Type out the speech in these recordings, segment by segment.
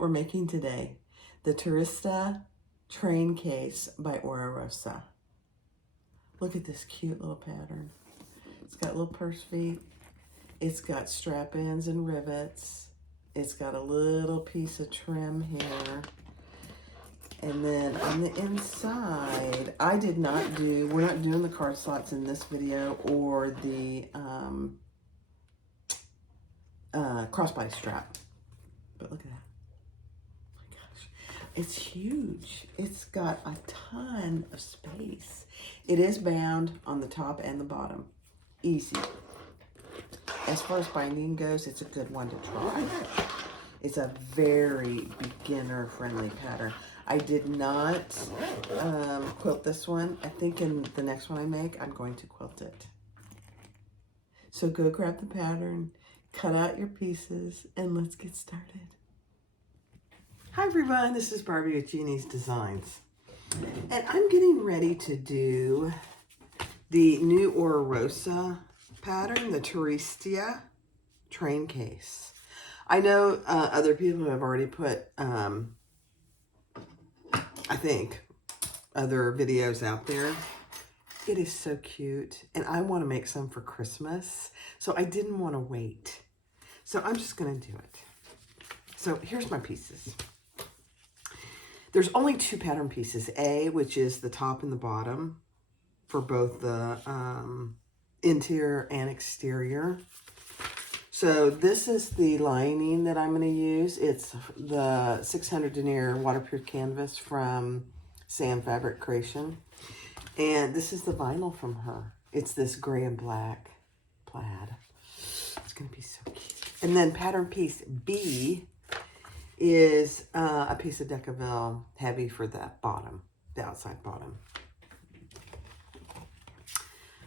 what we're making today. The Teresita train case by Oro Rosa. Look at this cute little pattern. It's got little purse feet. It's got strap-ins and rivets. It's got a little piece of trim here. And then on the inside, we're not doing the card slots in this video or the crossbody strap. But look at that. Oh my gosh. It's huge. It's got a ton of space. It is bound on the top and the bottom. Easy. As far as binding goes, it's a good one to try. It's a very beginner-friendly pattern. I did not quilt this one. I think in the next one I make, I'm going to quilt it. So go grab the pattern, cut out your pieces, and let's get started. Hi everyone, this is Barbie with Jeannie's Designs. And I'm getting ready to do the new Oro Rosa pattern, the Teresita train case. I know other people have already put, I think, other videos out there. It is so cute, and I want to make some for Christmas, so I didn't want to wait. So I'm just going to do it. So here's my pieces. There's only two pattern pieces, which is the top and the bottom for both the interior and exterior. So this is the lining that I'm going to use. It's the 600 denier waterproof canvas from Sam Fabric Creation. And this is the vinyl from her. It's this gray and black plaid. It's going to be so cute. And then pattern piece B is a piece of Decaville heavy for that bottom, the outside bottom.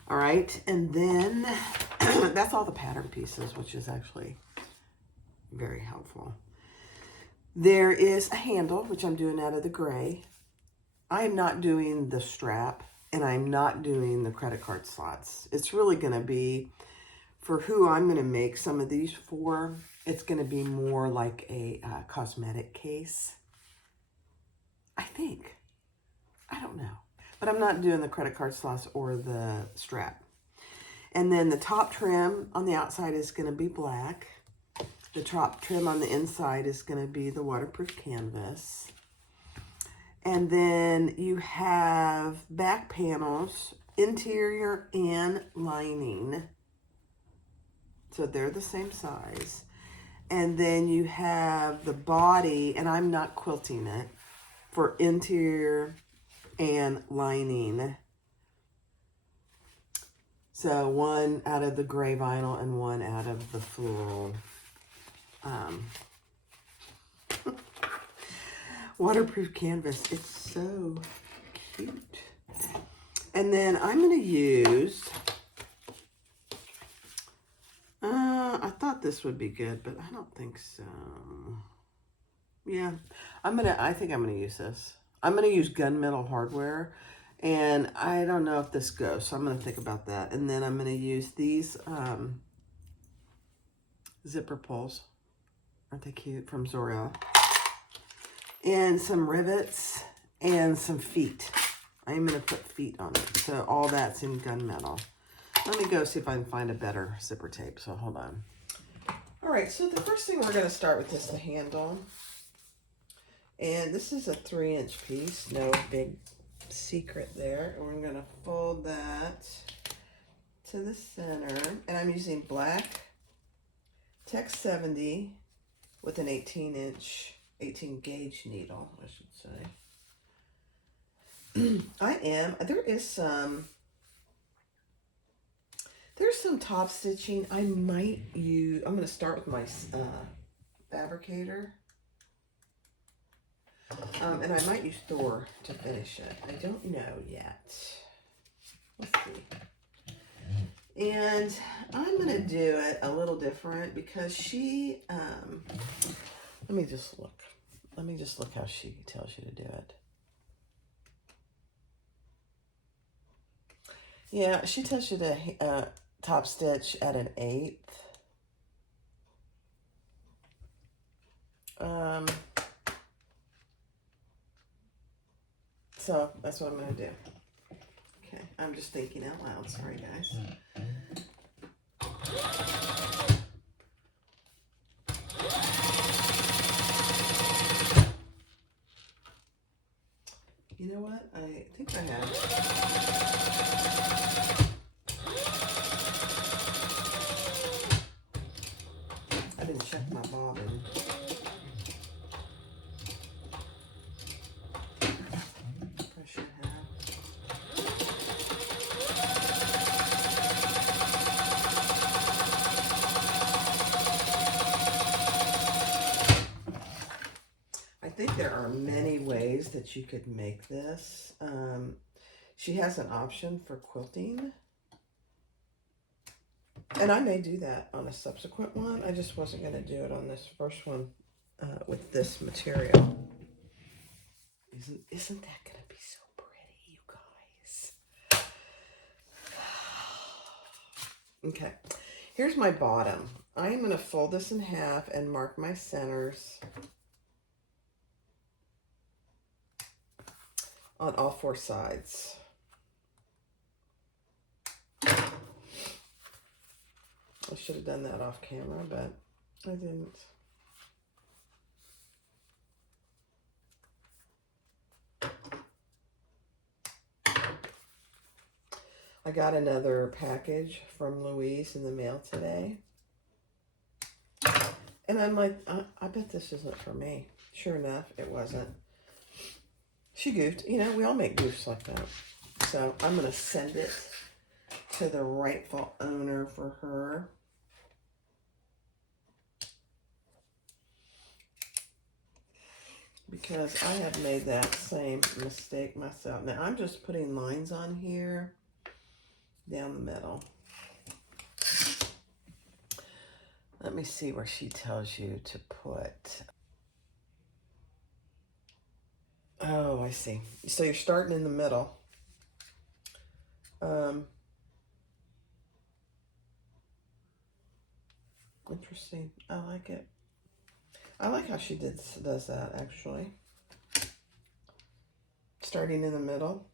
All right, and then that's all the pattern pieces, which is actually very helpful. There is a handle, which I'm doing out of the gray. I am not doing the strap, and I'm not doing the credit card slots. It's really going to be, for who I'm going to make some of these for, it's going to be more like a cosmetic case. I think. I don't know. But I'm not doing the credit card slots or the strap. And then the top trim on the outside is going to be black. The top trim on the inside is going to be the waterproof canvas. And then you have back panels, interior and lining. So they're the same size. And then you have the body, and I'm not quilting it, for interior and lining. So one out of the gray vinyl and one out of the floral waterproof canvas. It's so cute. And then I'm going to use, I thought this would be good, but I don't think so. Yeah, I think I'm going to use this. I'm going to use gunmetal hardware, and I don't know if this goes, so I'm going to think about that. And then I'm going to use these zipper pulls. Aren't they cute? From Zorel. And some rivets and some feet. I'm going to put feet on it. So all that's in gunmetal. Let me go see if I can find a better zipper tape. So hold on. All right, so the first thing we're going to start with is the handle. And this is a 3-inch piece, no big secret there. And we're going to fold that to the center. And I'm using black Tex 70 with an 18 gauge needle, I should say. There's some top stitching I might use. I'm going to start with my fabricator. And I might use Thor to finish it. I don't know yet. Let's see. And I'm going to do it a little different because she, let me just look how she tells you to do it. Yeah, she tells you to top stitch at an 1/8. So that's what I'm going to do. Okay, I'm just thinking out loud. Sorry, guys. You know what? I think I have. I didn't check my bobbin. I should have. I think there are many ways that you could make this. She has an option for quilting. And I may do that on a subsequent one. I just wasn't going to do it on this first one with this material. Isn't that going to be so pretty, you guys? Okay, here's my bottom. I am going to fold this in half and mark my centers on all 4 sides. I should have done that off camera, but I didn't. I got another package from Louise in the mail today. And I'm like, I bet this isn't for me. Sure enough, it wasn't. She goofed. You know, we all make goofs like that. So I'm going to send it to the rightful owner for her. Because I have made that same mistake myself. Now I'm just putting lines on here down the middle. Let me see where she tells you to put. Oh, I see. So you're starting in the middle. Interesting. I like it. I like how she does that, actually. Starting in the middle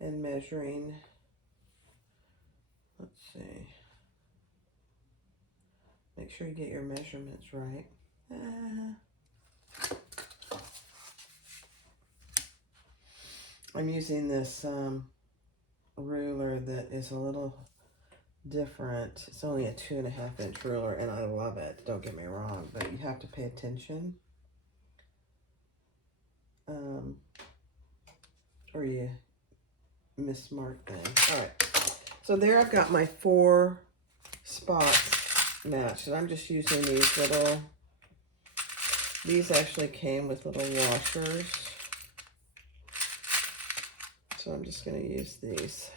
and measuring. Let's see. Make sure you get your measurements right. I'm using this ruler that is a little different. It's only a 2.5 inch ruler, and I love it. Don't get me wrong, but you have to pay attention, or you mismark things. All right, so there I've got my 4 spots matched, and I'm just using these little. These actually came with little washers, so I'm just going to use these.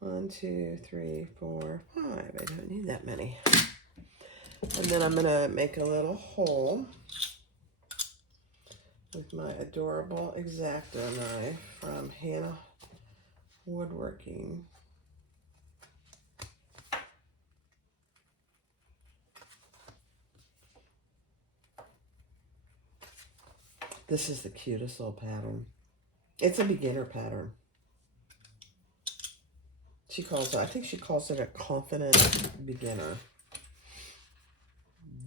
1, 2, 3, 4, 5. I don't need that many. And then I'm going to make a little hole with my adorable X-Acto knife from Hannah Woodworking. This is the cutest little pattern. It's a beginner pattern. She calls it, I think she calls it a confident beginner.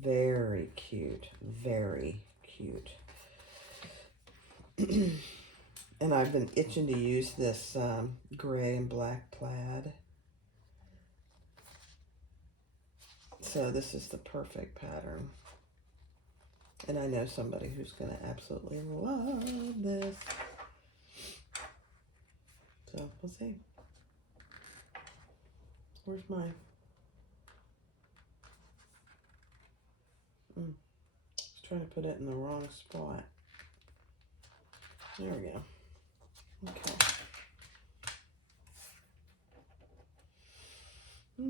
Very cute. Very cute. And I've been itching to use this gray and black plaid. So this is the perfect pattern. And I know somebody who's going to absolutely love this. So we'll see. Where's mine? I was trying to put it in the wrong spot. There we go.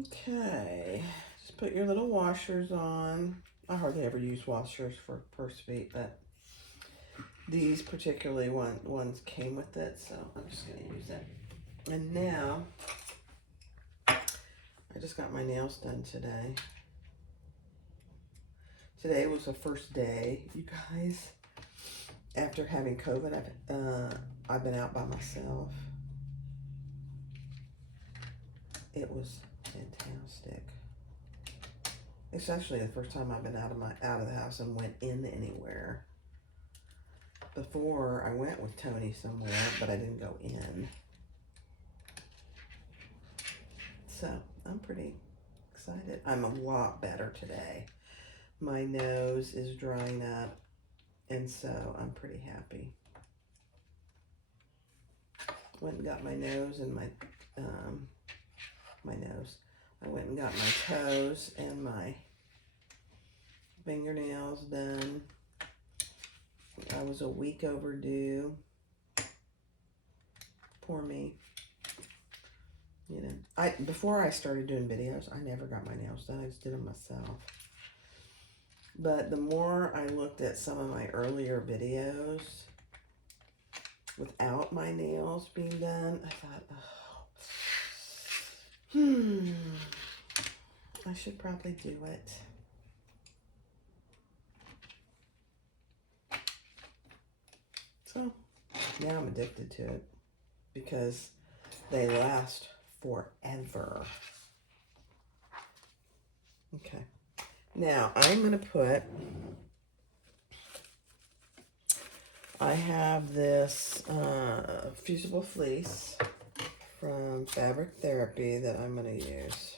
Okay. Just put your little washers on. I hardly ever use washers for purse feet, but these particularly ones came with it, so I'm just going to use it. And now, I just got my nails done today. Today was the first day, you guys. after having COVID, I've been out by myself. It was fantastic. It's actually the first time I've been out of the house and went in anywhere. Before, I went with Tony somewhere, but I didn't go in. So I'm pretty excited. I'm a lot better today. My nose is drying up, and so I'm pretty happy. Went and got my nose and my nose. I went and got my toes and my fingernails done. I was a week overdue. Poor me. You know, before I started doing videos, I never got my nails done. I just did them myself. But the more I looked at some of my earlier videos without my nails being done, I thought, oh, I should probably do it. So now I'm addicted to it because they last forever. Okay. Now I'm going to put, I have this fusible fleece from Fabric Therapy that I'm going to use.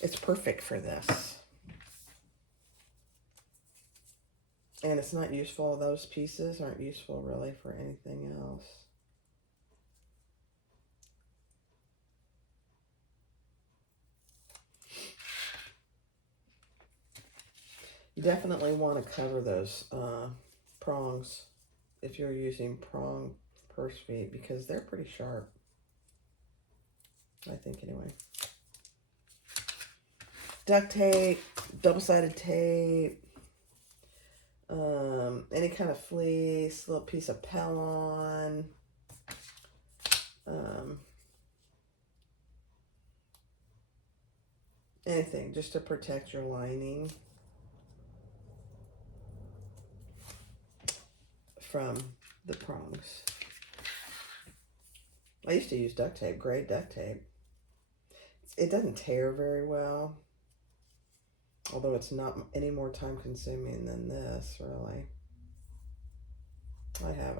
It's perfect for this. And it's not useful. Those pieces aren't useful really for anything else. You definitely want to cover those prongs if you're using prong purse feet because they're pretty sharp. I think anyway. Duct tape, double-sided tape, any kind of fleece, little piece of Pellon, anything just to protect your lining from the prongs. I used to use duct tape, gray duct tape. It doesn't tear very well, although it's not any more time consuming than this, really.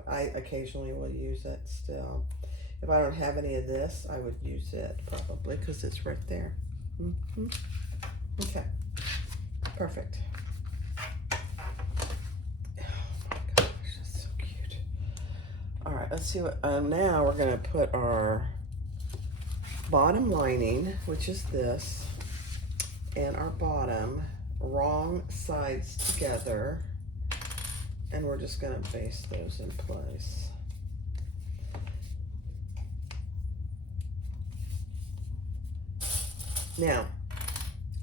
I occasionally will use it still. If I don't have any of this, I would use it probably because it's right there. Okay, perfect. All right, let's see what, now we're gonna put our bottom lining, which is this, and our bottom wrong sides together, and we're just gonna baste those in place. Now,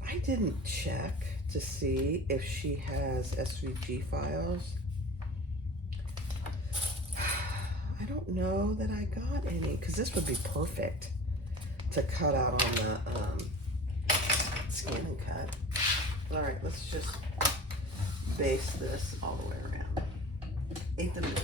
I didn't check to see if she has SVG files. I don't know that I got any, because this would be perfect to cut out on the scan and cut. All right, let's just baste this all the way around. 1/8 inch.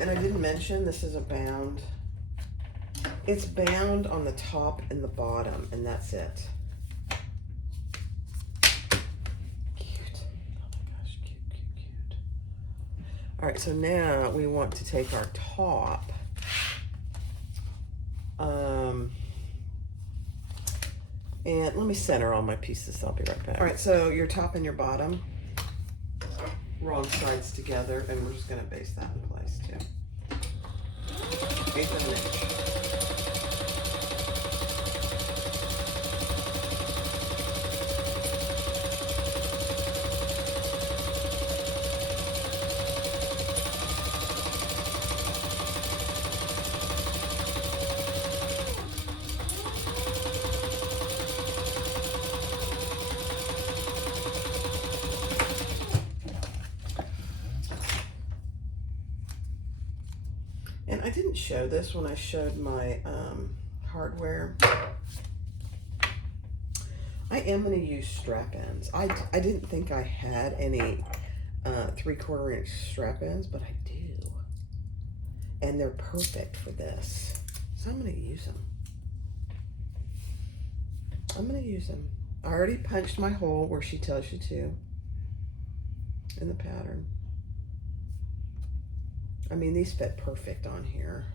And I didn't mention this is a bound. It's bound on the top and the bottom, and that's it. Cute. Oh my gosh, cute, cute, cute. All right, so now we want to take our top. And let me center all my pieces. I'll be right back. All right, so your top and your bottom, wrong sides together, and we're just gonna baste that in place too. 1/8 inch. And I didn't show this when I showed my hardware. I am going to use strap ends. I didn't think I had any 3/4 inch strap ends, but I do. And they're perfect for this. So I'm going to use them. I already punched my hole where she tells you to in the pattern. I mean, these fit perfect on here.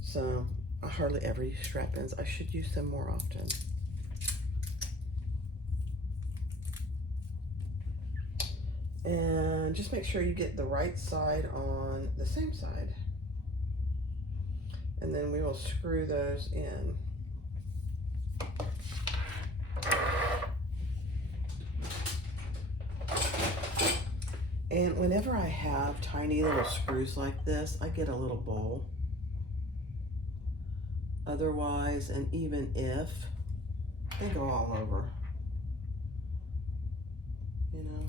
So I hardly ever use strap ends. I should use them more often. And just make sure you get the right side on the same side. And then we will screw those in. And whenever I have tiny little screws like this, I get a little bowl. Otherwise, and even if, they go all over, you know.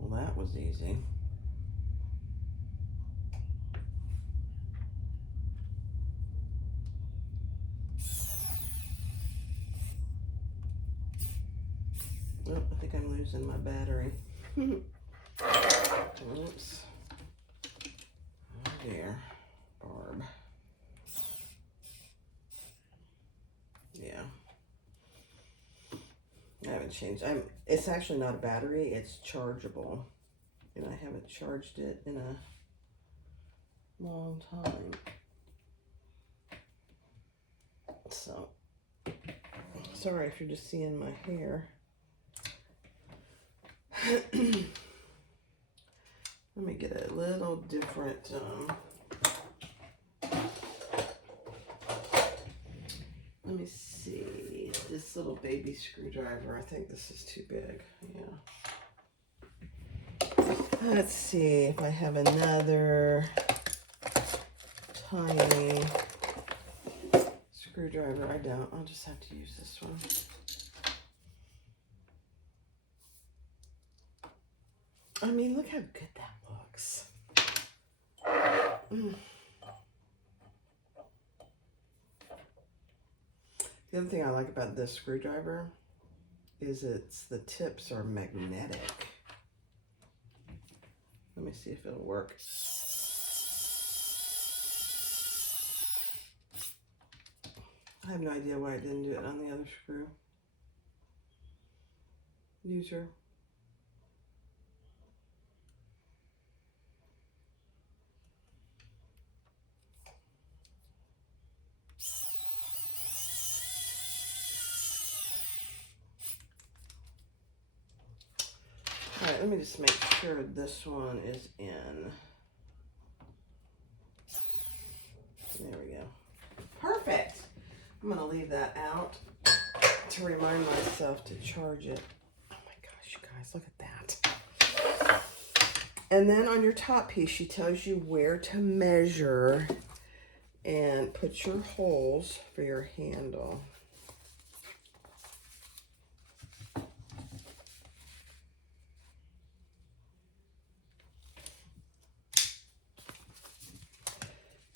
Well, that was easy. Oh, I think I'm losing my battery. Oops. Oh dear. Barb. Yeah. I haven't changed. It's actually not a battery, it's chargeable. And I haven't charged it in a long time. So, sorry if you're just seeing my hair. Let me get a little different, let me see, this little baby screwdriver, I think this is too big, yeah. Let's see if I have another tiny screwdriver. I don't, I'll just have to use this one. I mean, look how good that looks. The other thing I like about this screwdriver is the tips are magnetic. Let me see if it'll work. I have no idea why I didn't do it on the other screw. User. All right, let me just make sure this one is in. There we go. Perfect. I'm gonna leave that out to remind myself to charge it. Oh my gosh, you guys, look at that. And then on your top piece, she tells you where to measure and put your holes for your handle.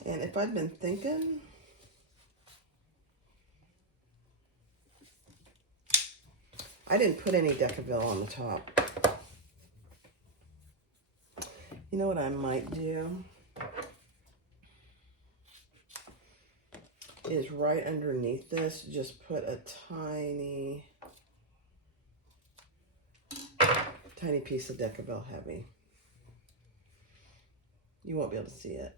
And if I'd been thinking, I didn't put any Decaville on the top. You know what I might do? Is right underneath this, just put a tiny piece of Decaville Heavy. You won't be able to see it.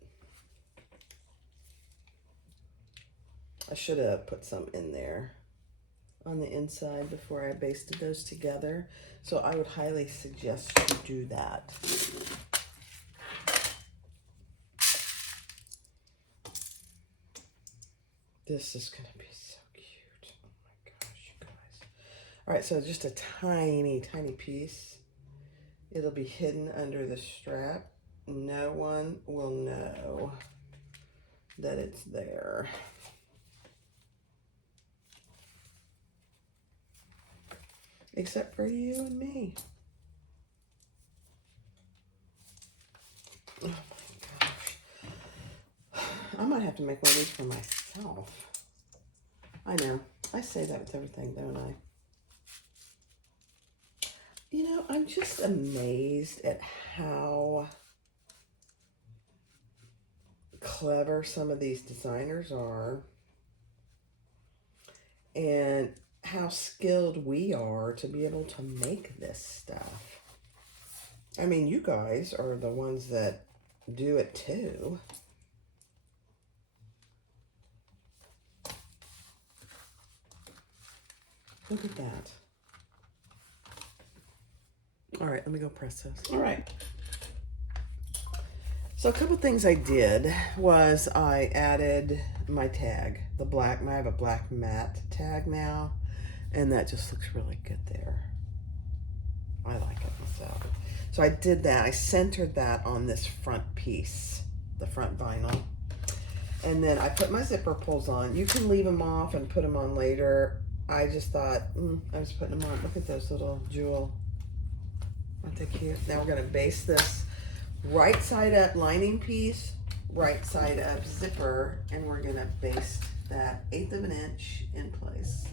I should have put some in there on the inside before I basted those together. So I would highly suggest you do that. This is gonna be so cute. Oh my gosh, you guys. All right, so just a tiny piece. It'll be hidden under the strap. No one will know that it's there. except for you and me. Oh my gosh. I might have to make one of these for myself. I know. I say that with everything, don't I? You know, I'm just amazed at how clever some of these designers are and how skilled we are to be able to make this stuff. I mean, you guys are the ones that do it too. Look at that. All right, let me go press this. All right. So a couple things I did was I added my tag, the black. I have a black matte tag now, and that just looks really good there. I like it myself. So I did that. I centered that on this front piece, the front vinyl. And then I put my zipper pulls on. You can leave them off and put them on later. I just thought, I was putting them on. Look at those little jewel. Aren't they cute? Now we're going to base this right side up lining piece, right side up zipper, and we're going to baste that 1/8 of an inch in place.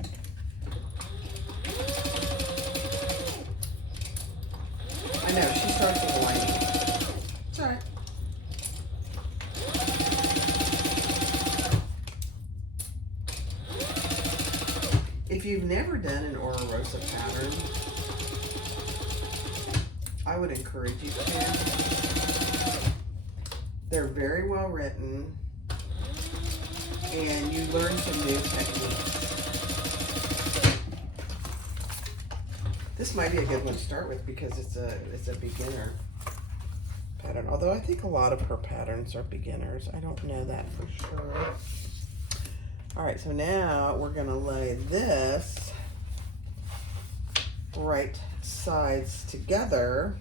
I know, she starts with lining. It's all right. If you've never done an Oro Rosa pattern, I would encourage you to. They're very well written, and you learn some new techniques. This might be a good one to start with because it's a beginner pattern. Although I think a lot of her patterns are beginners. I don't know that for sure. All right, so now we're gonna lay this right sides together.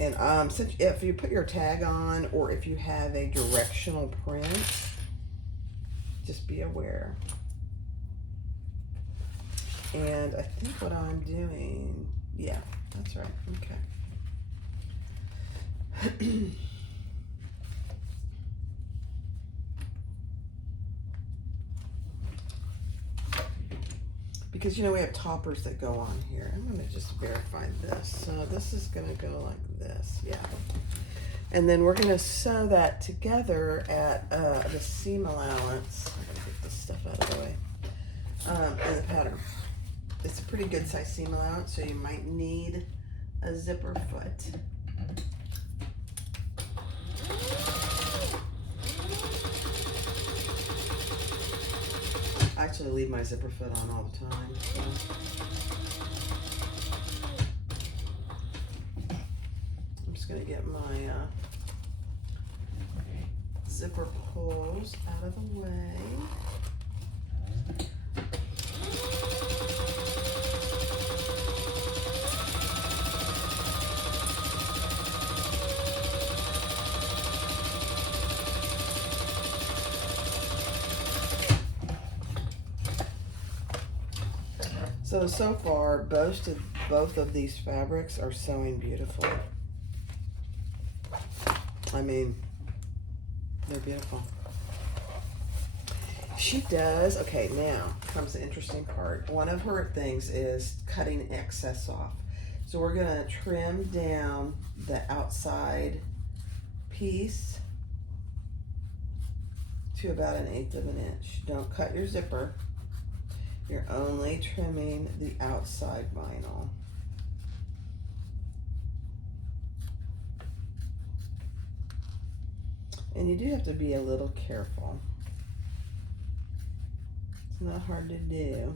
And since if you put your tag on or if you have a directional print, just be aware. And I think what I'm doing, yeah, that's right, okay. Because, you know, we have toppers that go on here. I'm going to just verify this. So this is going to go like this, yeah. And then we're going to sew that together at the seam allowance. I'm going to get this stuff out of the way. In the pattern. It's a pretty good size seam allowance, so you might need a zipper foot. I actually leave my zipper foot on all the time. So. I'm just going to get my zipper pulls out of the way. So far, both of these fabrics are sewing beautifully. I mean, they're beautiful. She does, okay, now comes the interesting part. One of her things is cutting excess off. So we're gonna trim down the outside piece to about 1/8 of an inch. Don't cut your zipper. You're only trimming the outside vinyl. And you do have to be a little careful. It's not hard to do.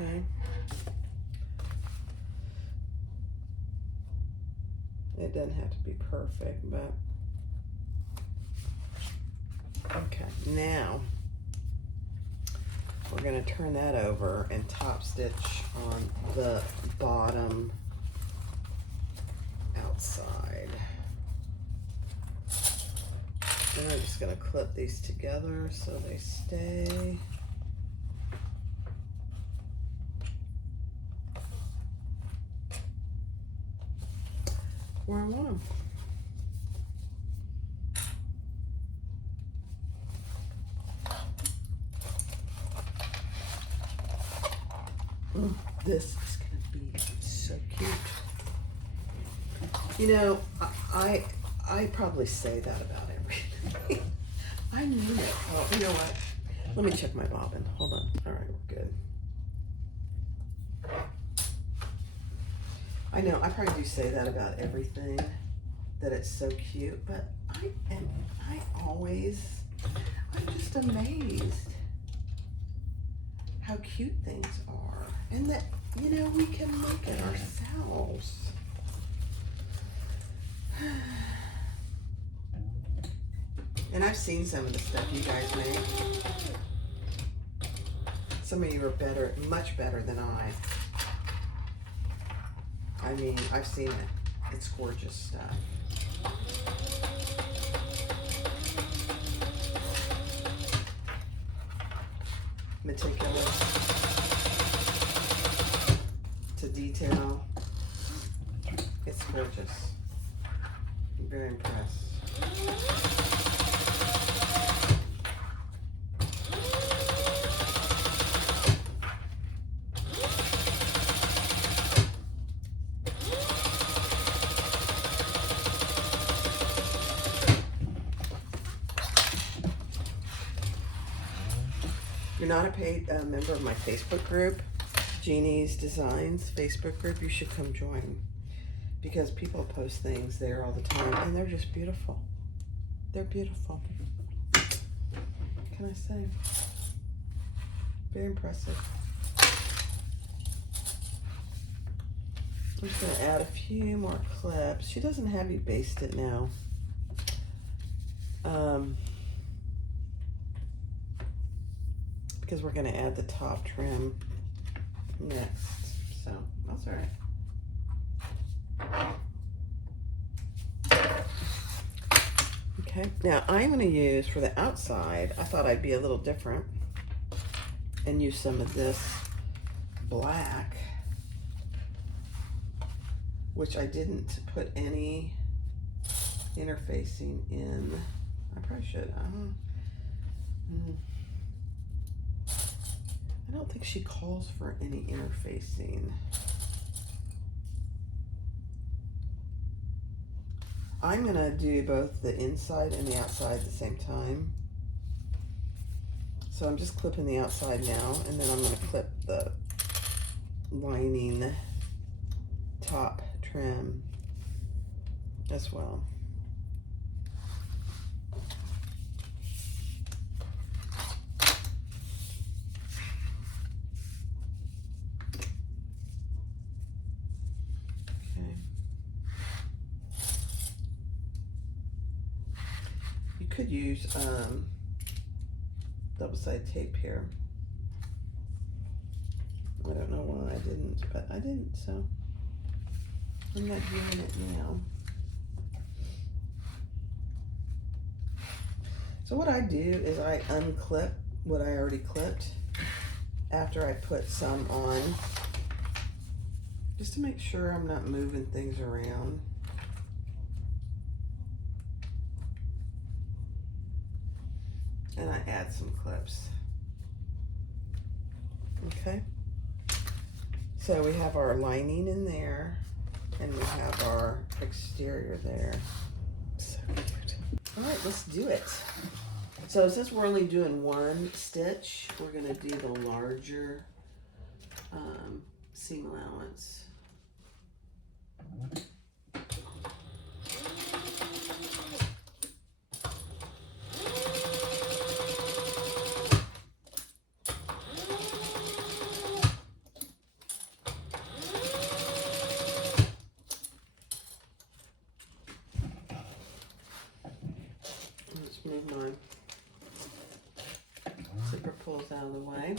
Okay. It doesn't have to be perfect, but okay. Now we're going to turn that over and top stitch on the bottom outside. Then I'm just going to clip these together so they stay. Where I want them. This is going to be so cute. You know, I probably say that about everything. I mean it. Oh, you know what? Let me check my bobbin. Hold on. All right, we're good. I know, I probably do say that about everything, that it's so cute, but I'm just amazed how cute things are, and that, you know, we can make it ourselves. And I've seen some of the stuff you guys make. Some of you are better, much better than I. I mean, I've seen it. It's gorgeous stuff. Meticulous to detail. It's gorgeous. I'm very impressed. You're not a paid member of my Facebook group, Jeannie's Designs Facebook group, you should come join, because people post things there all the time and they're just beautiful. They're beautiful. What can I say? Very impressive. I'm just going to add a few more clips. She doesn't have you baste it now. Because we're going to add the top trim next. So that's all right. Okay, now I'm going to use for the outside, I thought I'd be a little different and use some of this black, which I didn't put any interfacing in. I probably should. I don't think she calls for any interfacing. I'm gonna do both the inside and the outside at the same time. So I'm just clipping the outside now, and then I'm gonna clip the lining top trim as well. Could use double-sided tape here. I don't know why I didn't, but I didn't, so I'm not doing it now. So what I do is I unclip what I already clipped after I put some on, just to make sure I'm not moving things around. And I add some clips. Okay. So we have our lining in there, and we have our exterior there. So cute. All right, let's do it. So since we're only doing one stitch, we're gonna do the larger seam allowance. Move my zipper pulls out of the way.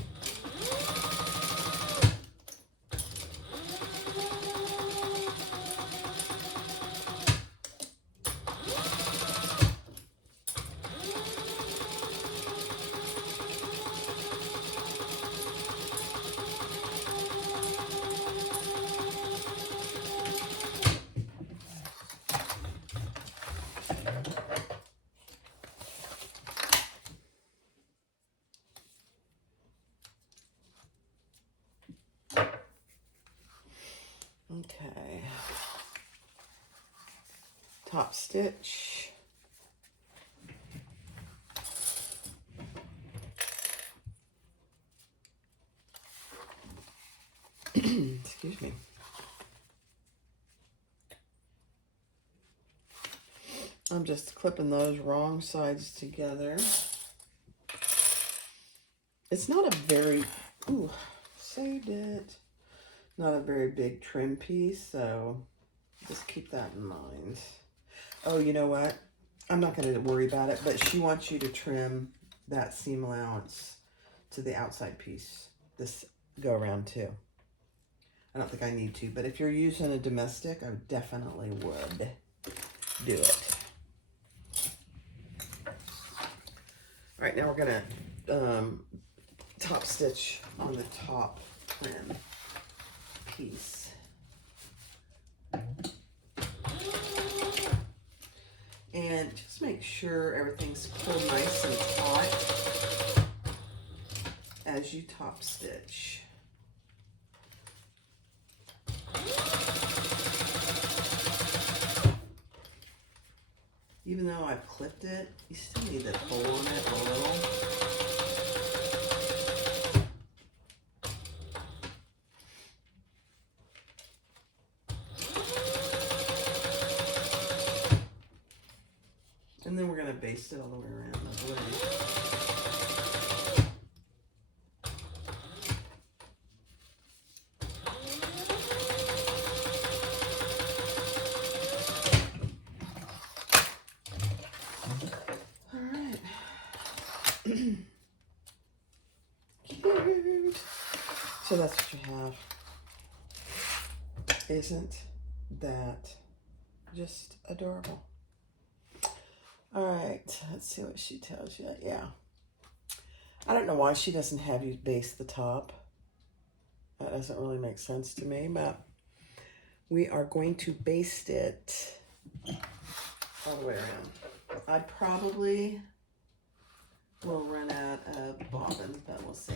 Okay. Top stitch. Excuse me. I'm just clipping those wrong sides together. It's not a very, ooh, saved it. Not a very big trim piece, so just keep that in mind. Oh, you know what? I'm not going to worry about it, but she wants you to trim that seam allowance to the outside piece this go around too. I don't think I need to, but if you're using a domestic, I definitely would do it. All right, now we're gonna top stitch on the top trim piece. And just make sure everything's pulled nice and taut as you top stitch. Even though I've clipped it, you still need to pull on it a little. And then we're going to baste it all the way around the blade. Cute. So that's what you have. Isn't that just adorable? All right, let's see what she tells you. Yeah. I don't know why she doesn't have you baste the top. That doesn't really make sense to me, but we are going to baste it all the way around. I probably will run out of bobbins, but we'll see.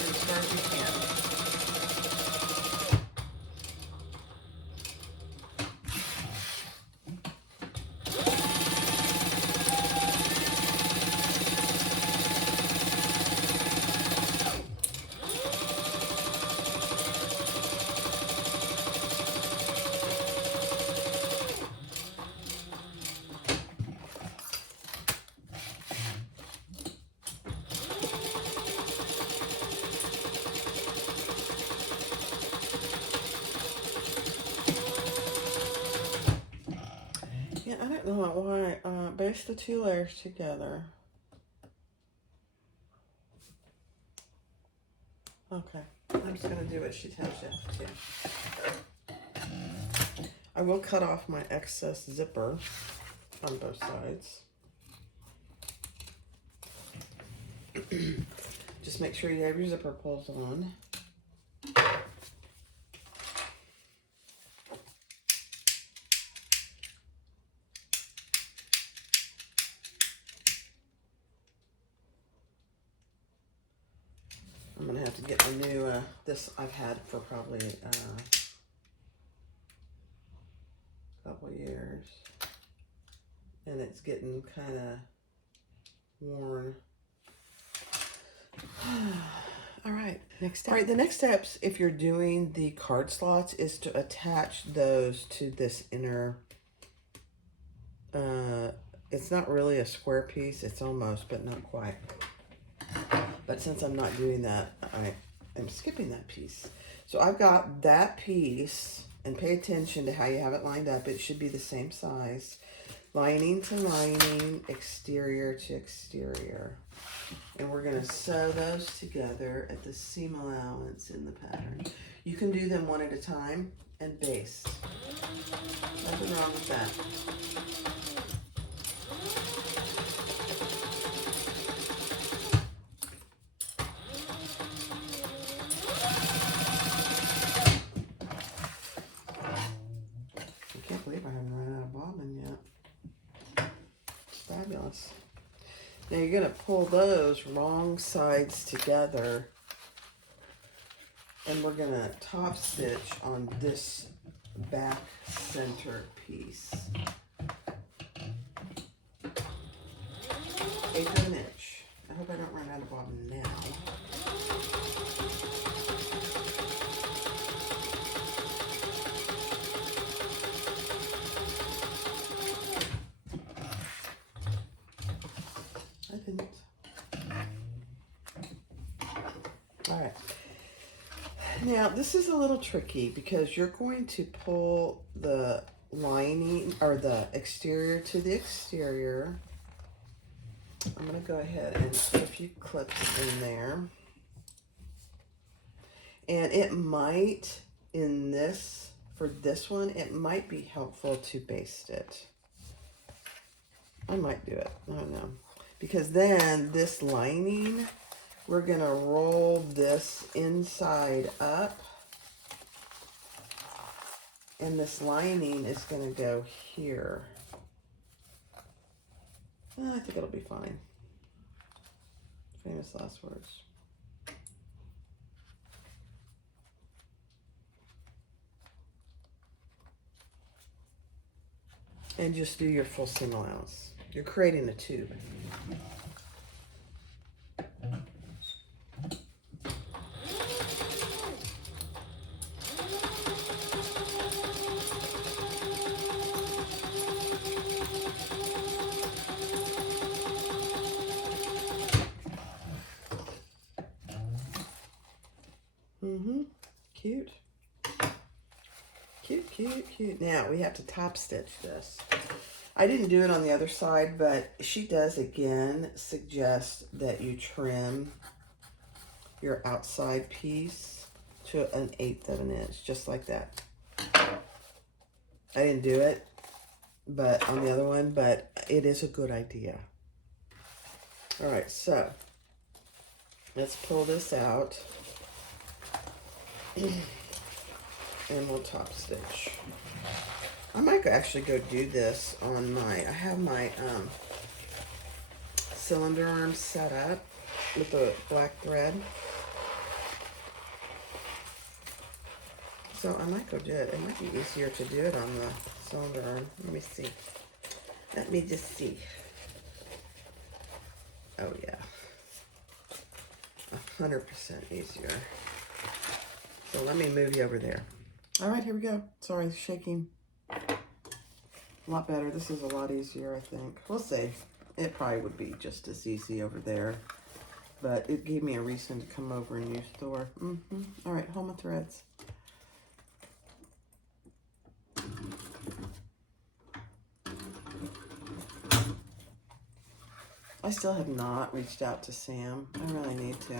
As far as we can. Yeah, I don't know why. Baste the two layers together. Okay, I'm just gonna do what she tells you to. I will cut off my excess zipper on both sides. Just make sure you have your zipper pulls on. I'm gonna have to get the new, this I've had for probably a couple years. And it's getting kind of worn. All right, next step. All right, the next steps, if you're doing the card slots, is to attach those to this inner, it's not really a square piece, it's almost, but not quite. But since I'm not doing that, I am skipping that piece. So I've got that piece, and pay attention to how you have it lined up. It should be the same size. Lining to lining, exterior to exterior. And we're going to sew those together at the seam allowance in the pattern. You can do them one at a time and baste. Nothing wrong with that. I can't believe I haven't run out of bobbin yet. It's fabulous. Now you're going to pull those wrong sides together And we're gonna top stitch on this back center piece. 1/8 of an inch. I hope I don't run out of bobbin now. I didn't. All right. Now, this is a little tricky because you're going to pull the lining or the exterior to the exterior. I'm going to go ahead and put a few clips in there. And it might, for this one, it might be helpful to baste it. I might do it. I don't know. Because then this lining, we're going to roll this inside up. And this lining is going to go here. I think it'll be fine. Famous last words. And just do your full seam allowance. You're creating a tube. Cute. Cute, cute, cute. Now we have to top stitch this. I didn't do it on the other side, but she does again suggest that you trim your outside piece to 1/8 of an inch, just like that. I didn't do it, but on the other one, but it is a good idea. All right, so let's pull this out. And we'll top stitch. I might actually go do this on I have my cylinder arm set up with the black thread. So I might go do it. It might be easier to do it on the cylinder arm. Let me see. Let me just see. Oh yeah. 100% easier. So let me move you over there. All right, here we go. Sorry, shaking. A lot better. This is a lot easier, I think. We'll see. It probably would be just as easy over there. But it gave me a reason to come over and use Thor. All right, hold my threads. I still have not reached out to Sam. I really need to.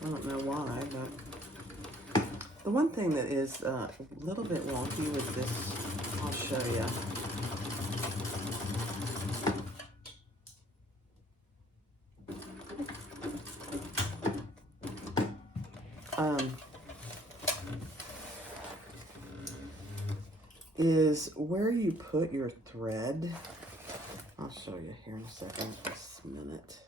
I don't know why, but the one thing that is a little bit wonky with this, I'll show you. Is where you put your thread. I'll show you here in a second, just a minute.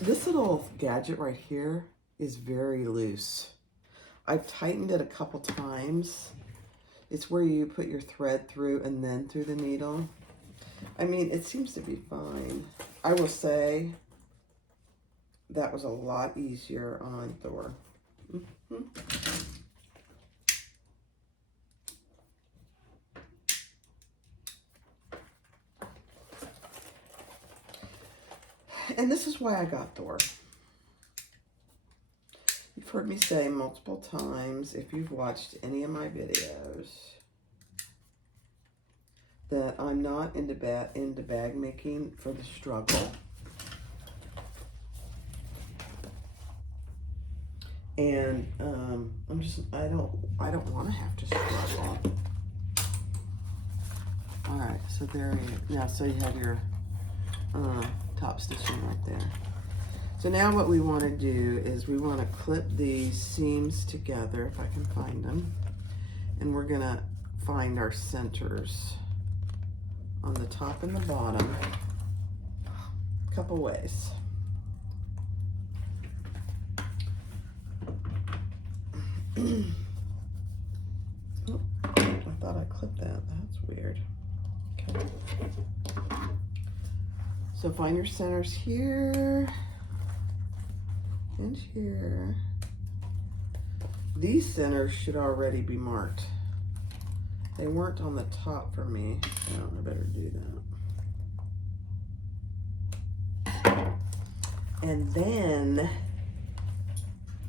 This little gadget right here is very loose. I've tightened it a couple times. It's where you put your thread through and then through the needle. I mean, it seems to be fine. I will say that was a lot easier on Thor. And this is why I got Thor. You've heard me say multiple times, if you've watched any of my videos, that I'm not into bag making for the struggle. And I don't want to have to struggle. All right, so there you go. Now, so you have your top stitching right there. So now what we want to do is we want to clip these seams together, if I can find them. And we're going to find our centers on the top and the bottom a couple ways. Oh, I thought I clipped that. That's weird. Okay. So find your centers here and here. These centers should already be marked. They weren't on the top for me. Oh, I better do that. And then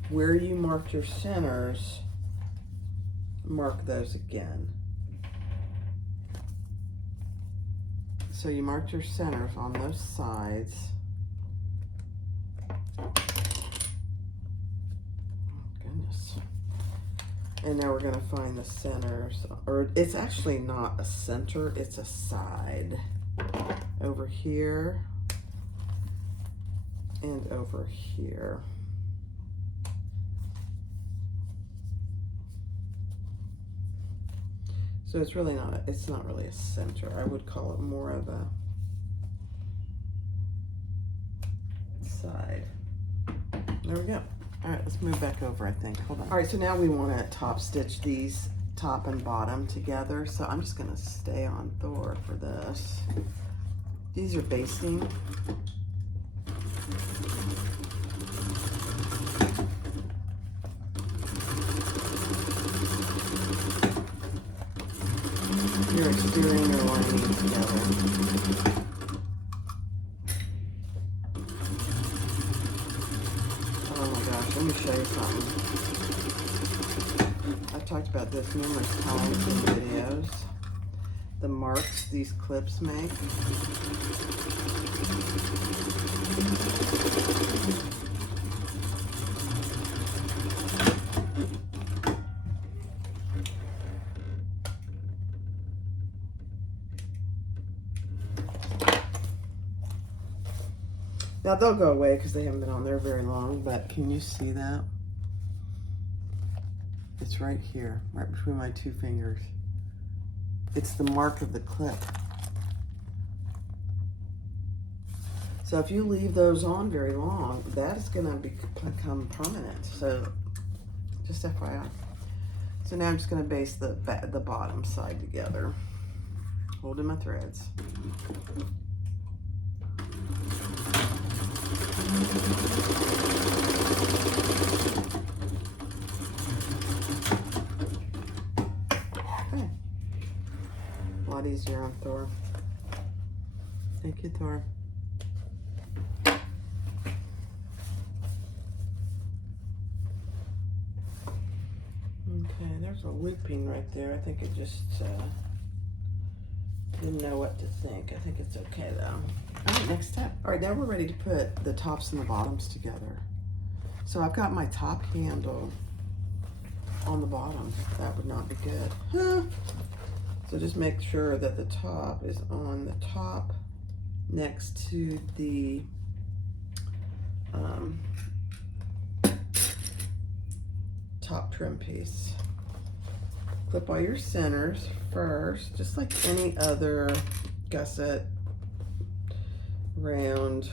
where you marked your centers, mark those again. So you marked your centers on those sides. Oh, goodness. And now we're going to find the centers, or it's actually not a center, it's a side. Over here and over here. So it's really not, it's not really a center. I would call it more of a side. There we go. All right, let's move back over, I think. Hold on. All right, so now we want to top stitch these top and bottom together. So I'm just going to stay on Thor for this. These are basting. Your exterior lining together. Oh my gosh, let me show you something. I've talked about this numerous times in videos. The marks these clips make. Now they'll go away because they haven't been on there very long, but can you see that? It's right here, right between my two fingers. It's the mark of the clip. So if you leave those on very long, that is going to become permanent. So just FYI. So now I'm just going to base the bottom side together, holding my threads. Okay. A lot easier on Thor. Thank you, Thor. Okay, there's a looping right there. I think it just didn't know what to think. I think it's okay though. All right, next step. All right, now we're ready to put the tops and the bottoms together. So I've got my top handle on the bottom. That would not be good. So just make sure that the top is on the top next to the top trim piece. Clip all your centers first, just like any other gusset round.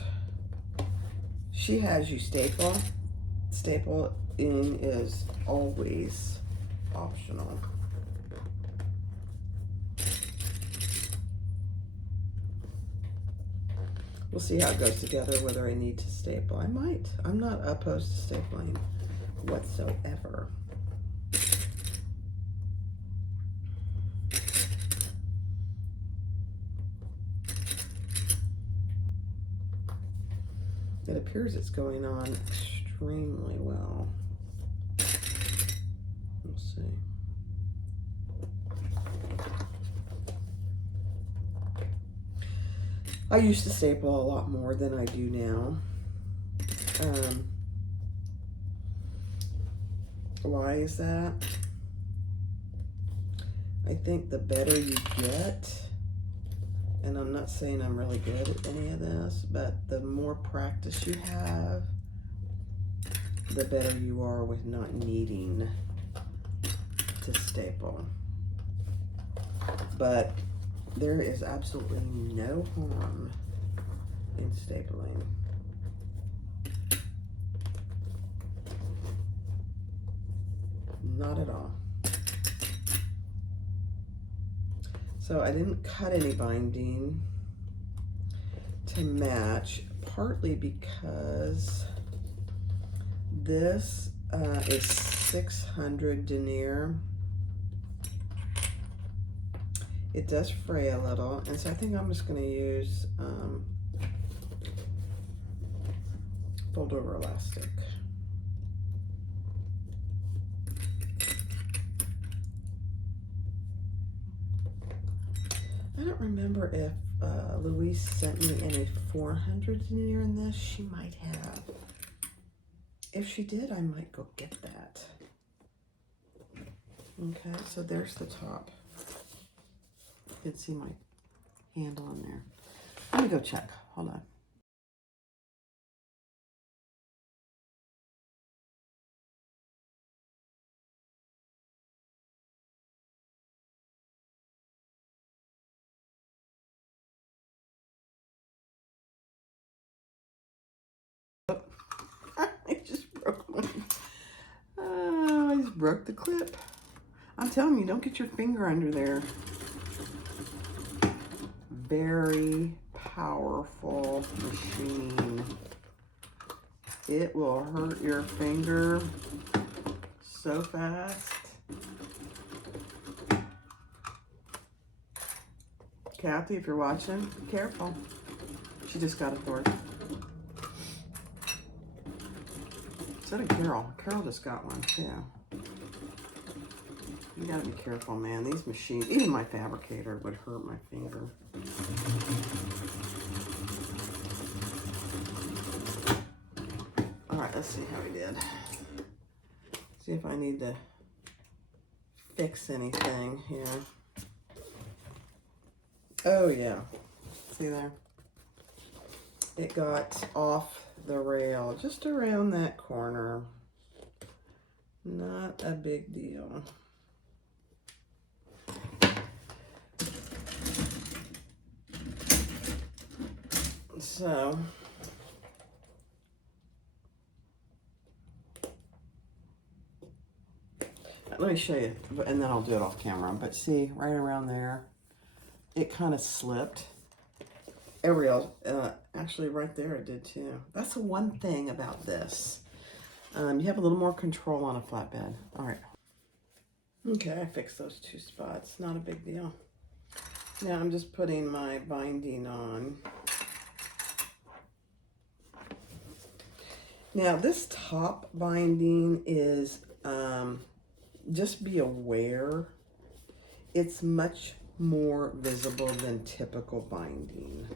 She has you staple. Stapling is always optional. We'll see how it goes together, whether I need to staple. I might. I'm not opposed to stapling whatsoever. It appears it's going on extremely well. We'll see. I used to staple a lot more than I do now. Why is that? I think the better you get And I'm not saying I'm really good at any of this, but the more practice you have, the better you are with not needing to staple. But there is absolutely no harm in stapling. Not at all. So I didn't cut any binding to match, partly because this is 600 denier. It does fray a little, and so I think I'm just going to use fold over elastic. I don't remember if Louise sent me any 400 denier in this. She might have. If she did, I might go get that. Okay, so there's the top. You can see my handle in there. Let me go check. Hold on. I just broke one. I just broke the clip. I'm telling you, don't get your finger under there. Very powerful machine. It will hurt your finger so fast. Kathy, if you're watching, be careful. She just got a thorn. So did Carol. Carol just got one too. You gotta be careful, man. These machines, even my fabricator would hurt my finger. All right, let's see how he did. See if I need to fix anything here. Oh yeah, see there? It got off the rail, just around that corner. Not a big deal. So, let me show you, and then I'll do it off camera. But see, right around there, it kind of slipped. Ariel, actually right there it did too. That's the one thing about this. You have a little more control on a flatbed. All right. Okay, I fixed those two spots. Not a big deal. Now I'm just putting my binding on. Now this top binding is, just be aware, it's much more visible than typical binding.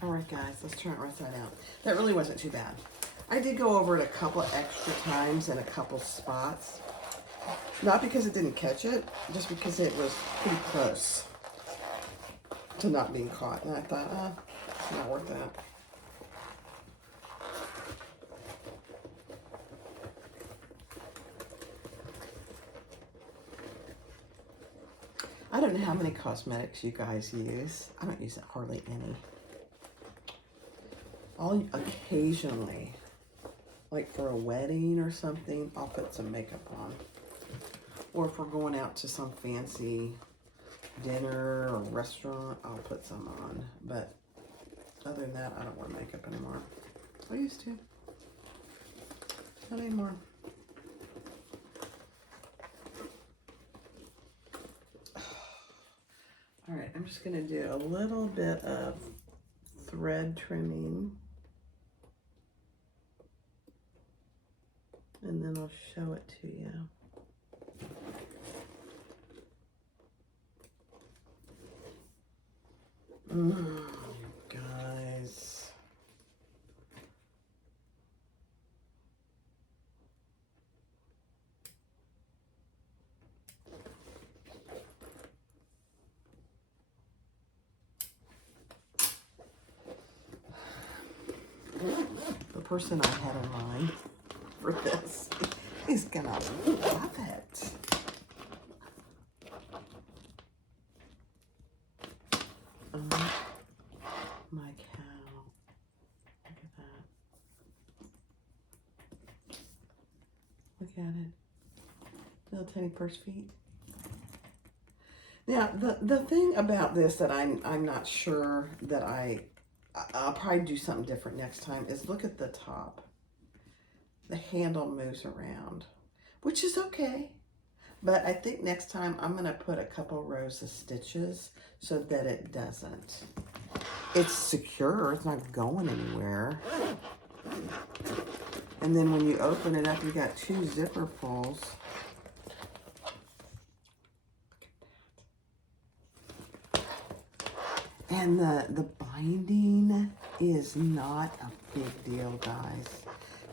All right, guys, let's turn it right side out. That really wasn't too bad. I did go over it a couple of extra times in a couple spots. Not because it didn't catch it, just because it was pretty close to not being caught. And I thought, it's not worth that. I don't know how many cosmetics you guys use. I don't use hardly any. I'll occasionally, like for a wedding or something, I'll put some makeup on. Or if we're going out to some fancy dinner or restaurant, I'll put some on. But other than that, I don't wear makeup anymore. I used to. Not anymore. All right, I'm just gonna do a little bit of thread trimming. And then I'll show it to you. Guys. The person I had in mind for this is gonna love it. My cow. Look at that. Look at it. Little tiny purse feet. Now, the thing about this that I'm not sure that I'll probably do something different next time is look at the top. The handle moves around, which is okay. But I think next time I'm going to put a couple rows of stitches so that it doesn't. It's secure. It's not going anywhere. And then when you open it up, you got 2 zipper pulls. And the binding is not a big deal, guys.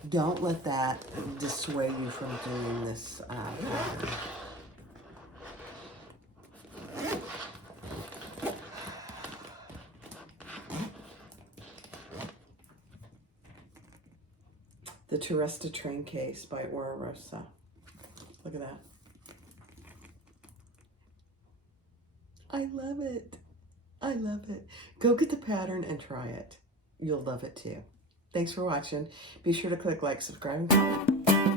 Don't let that dissuade you from doing this pattern. The Teresita train case by Oro Rosa. Look at that. I love it. I love it. Go get the pattern and try it. You'll love it too. Thanks for watching. Be sure to click like, subscribe, and comment.